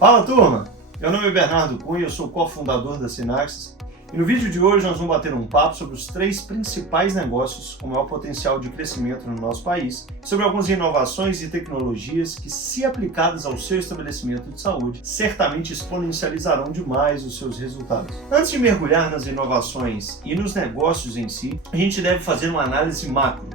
Fala, turma! Meu nome é Bernardo Cunha, eu sou cofundador da Synaxis e no vídeo de hoje nós vamos bater um papo sobre os 3 principais negócios com maior potencial de crescimento no nosso país, sobre algumas inovações e tecnologias que, se aplicadas ao seu estabelecimento de saúde, certamente exponencializarão demais os seus resultados. Antes de mergulhar nas inovações e nos negócios em si, a gente deve fazer uma análise macro,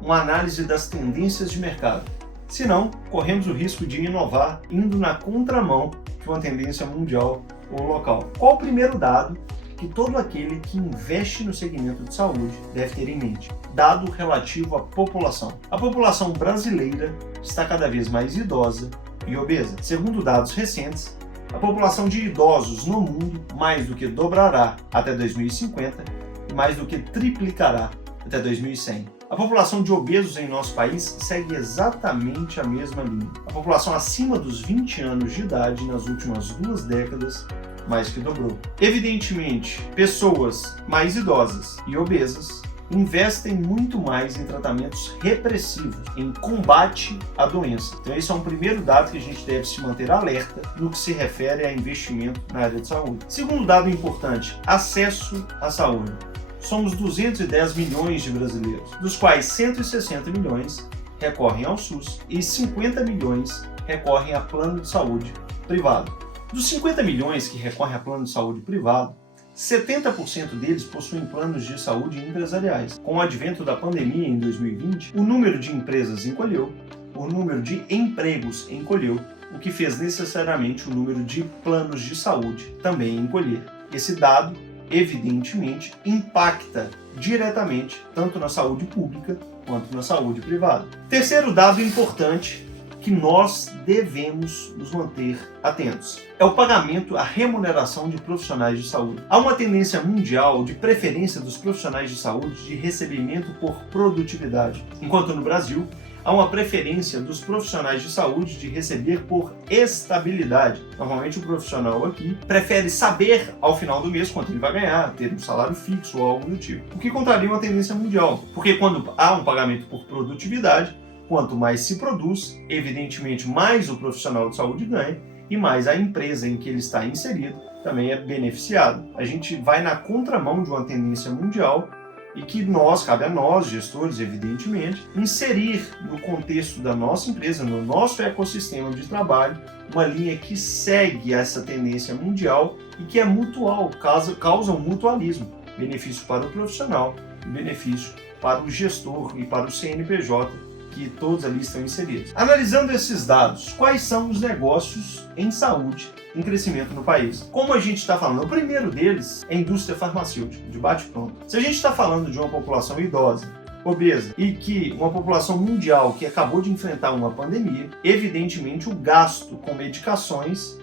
uma análise das tendências de mercado. Senão, corremos o risco de inovar indo na contramão de uma tendência mundial ou local. Qual o primeiro dado que todo aquele que investe no segmento de saúde deve ter em mente? Dado relativo à população. A população brasileira está cada vez mais idosa e obesa. Segundo dados recentes, a população de idosos no mundo mais do que dobrará até 2050 e mais do que triplicará até 2100. A população de obesos em nosso país segue exatamente a mesma linha. A população acima dos 20 anos de idade nas últimas 2 décadas mais que dobrou. Evidentemente, pessoas mais idosas e obesas investem muito mais em tratamentos repressivos, em combate à doença. Então esse é um primeiro dado que a gente deve se manter alerta no que se refere a investimento na área de saúde. Segundo dado importante, acesso à saúde. Somos 210 milhões de brasileiros, dos quais 160 milhões recorrem ao SUS e 50 milhões recorrem a plano de saúde privado. Dos 50 milhões que recorrem a plano de saúde privado, 70% deles possuem planos de saúde empresariais. Com o advento da pandemia em 2020, o número de empresas encolheu, o número de empregos encolheu, o que fez necessariamente o número de planos de saúde também encolher. Esse dado evidentemente impacta diretamente tanto na saúde pública quanto na saúde privada. Terceiro dado importante que nós devemos nos manter atentos é o pagamento, a remuneração de profissionais de saúde. Há uma tendência mundial de preferência dos profissionais de saúde de recebimento por produtividade, enquanto no Brasil há uma preferência dos profissionais de saúde de receber por estabilidade. Normalmente o profissional aqui prefere saber ao final do mês quanto ele vai ganhar, ter um salário fixo ou algo do tipo. O que contraria uma tendência mundial, porque quando há um pagamento por produtividade, quanto mais se produz, evidentemente mais o profissional de saúde ganha e mais a empresa em que ele está inserido também é beneficiado. A gente vai na contramão de uma tendência mundial e que cabe a nós, gestores, evidentemente, inserir no contexto da nossa empresa, no nosso ecossistema de trabalho, uma linha que segue essa tendência mundial e que é mutual, causa um mutualismo, benefício para o profissional e benefício para o gestor e para o CNPJ, que todos ali estão inseridos. Analisando esses dados, quais são os negócios em saúde em crescimento no país? Como a gente está falando, o primeiro deles é a indústria farmacêutica, de bate-pronto. Se a gente está falando de uma população idosa, obesa, e que uma população mundial que acabou de enfrentar uma pandemia, evidentemente o gasto com medicações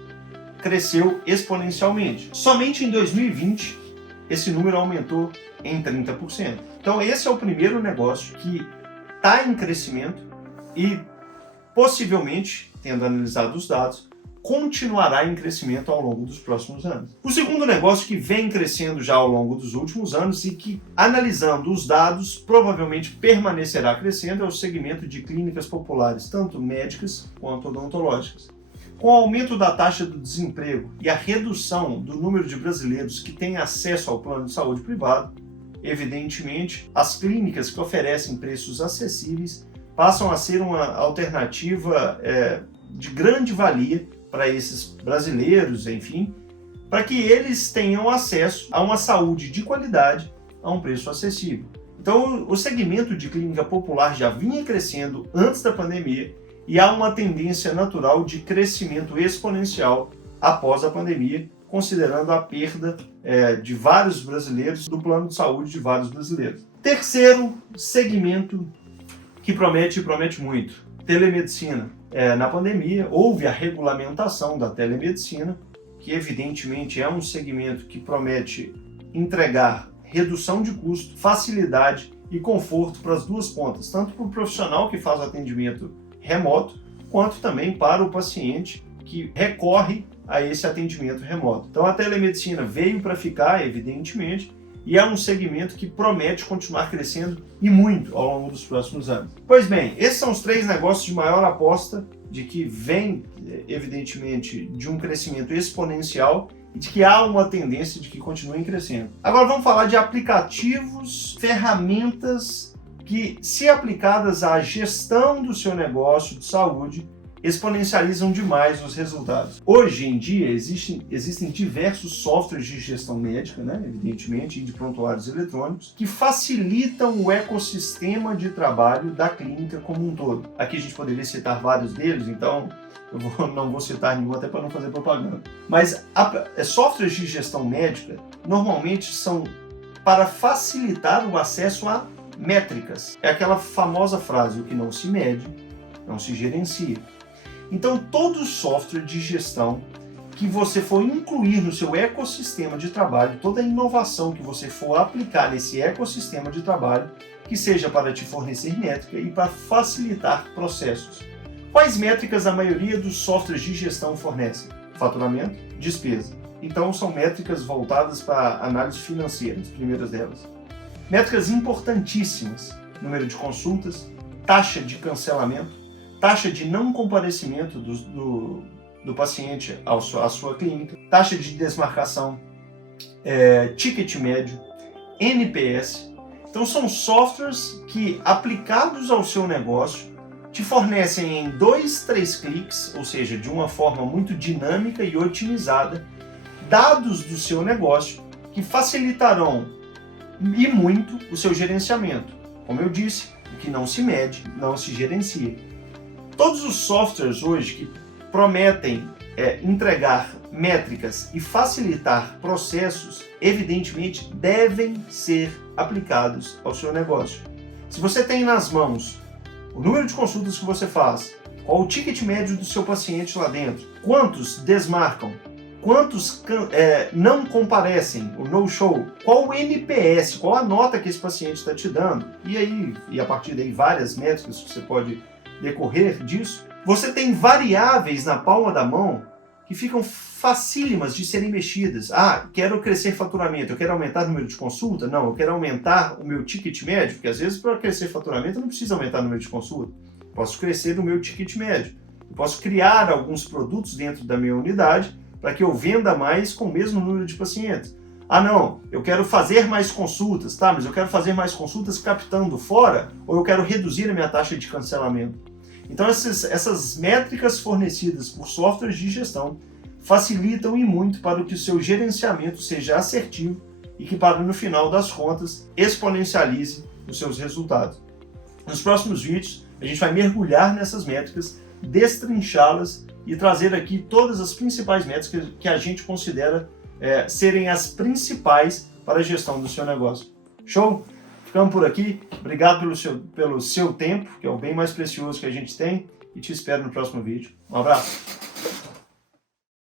cresceu exponencialmente. Somente em 2020, esse número aumentou em 30%. Então esse é o primeiro negócio que está em crescimento e possivelmente, tendo analisado os dados, continuará em crescimento ao longo dos próximos anos. O segundo negócio que vem crescendo já ao longo dos últimos anos e que, analisando os dados, provavelmente permanecerá crescendo é o segmento de clínicas populares, tanto médicas quanto odontológicas. Com o aumento da taxa do desemprego e a redução do número de brasileiros que têm acesso ao plano de saúde privado, evidentemente, as clínicas que oferecem preços acessíveis passam a ser uma alternativa de grande valia para esses brasileiros, enfim, para que eles tenham acesso a uma saúde de qualidade a um preço acessível. Então, o segmento de clínica popular já vinha crescendo antes da pandemia e há uma tendência natural de crescimento exponencial após a pandemia, considerando a perda de vários brasileiros, do plano de saúde de vários brasileiros. Terceiro segmento que promete muito, telemedicina. Na pandemia, houve a regulamentação da telemedicina, que evidentemente é um segmento que promete entregar redução de custo, facilidade e conforto para as duas pontas, tanto para o profissional que faz o atendimento remoto, quanto também para o paciente que recorre a esse atendimento remoto. Então a telemedicina veio para ficar, evidentemente, e é um segmento que promete continuar crescendo e muito ao longo dos próximos anos. Pois bem, esses são os 3 negócios de maior aposta de que vem evidentemente, de um crescimento exponencial e de que há uma tendência de que continuem crescendo. Agora vamos falar de aplicativos, ferramentas que, se aplicadas à gestão do seu negócio de saúde, exponencializam demais os resultados. Hoje em dia existem diversos softwares de gestão médica, evidentemente, e de prontuários eletrônicos, que facilitam o ecossistema de trabalho da clínica como um todo. Aqui a gente poderia citar vários deles, então não vou citar nenhum até para não fazer propaganda. Mas softwares de gestão médica normalmente são para facilitar o acesso a métricas. É aquela famosa frase: o que não se mede, não se gerencia. Então, todo software de gestão que você for incluir no seu ecossistema de trabalho, toda inovação que você for aplicar nesse ecossistema de trabalho, que seja para te fornecer métrica e para facilitar processos. Quais métricas a maioria dos softwares de gestão fornecem? Faturamento, despesa. Então, são métricas voltadas para análise financeira, as primeiras delas. Métricas importantíssimas: número de consultas, taxa de cancelamento, taxa de não comparecimento do paciente à sua clínica, taxa de desmarcação, ticket médio, NPS. Então são softwares que, aplicados ao seu negócio, te fornecem em 2, 3 cliques, ou seja, de uma forma muito dinâmica e otimizada, dados do seu negócio que facilitarão e muito o seu gerenciamento. Como eu disse, o que não se mede, não se gerencia. Todos os softwares hoje que prometem entregar métricas e facilitar processos, evidentemente, devem ser aplicados ao seu negócio. Se você tem nas mãos o número de consultas que você faz, qual o ticket médio do seu paciente lá dentro, quantos desmarcam, quantos não comparecem, o no-show, qual o NPS, qual a nota que esse paciente está te dando, e a partir daí várias métricas que você pode decorrer disso, você tem variáveis na palma da mão que ficam facílimas de serem mexidas. Quero crescer faturamento, eu quero aumentar o número de consulta? Não, eu quero aumentar o meu ticket médio, porque às vezes para crescer faturamento eu não preciso aumentar o número de consulta. Posso crescer o meu ticket médio. Eu posso criar alguns produtos dentro da minha unidade para que eu venda mais com o mesmo número de pacientes. Não, eu quero fazer mais consultas, mas eu quero fazer mais consultas captando fora, ou eu quero reduzir a minha taxa de cancelamento. Então essas métricas fornecidas por softwares de gestão facilitam e muito para que o seu gerenciamento seja assertivo e que, para no final das contas, exponencialize os seus resultados. Nos próximos vídeos, a gente vai mergulhar nessas métricas, destrinchá-las e trazer aqui todas as principais métricas que a gente considera serem as principais para a gestão do seu negócio. Show? Ficamos por aqui. Obrigado pelo seu tempo, que é o bem mais precioso que a gente tem, e te espero no próximo vídeo. Um abraço!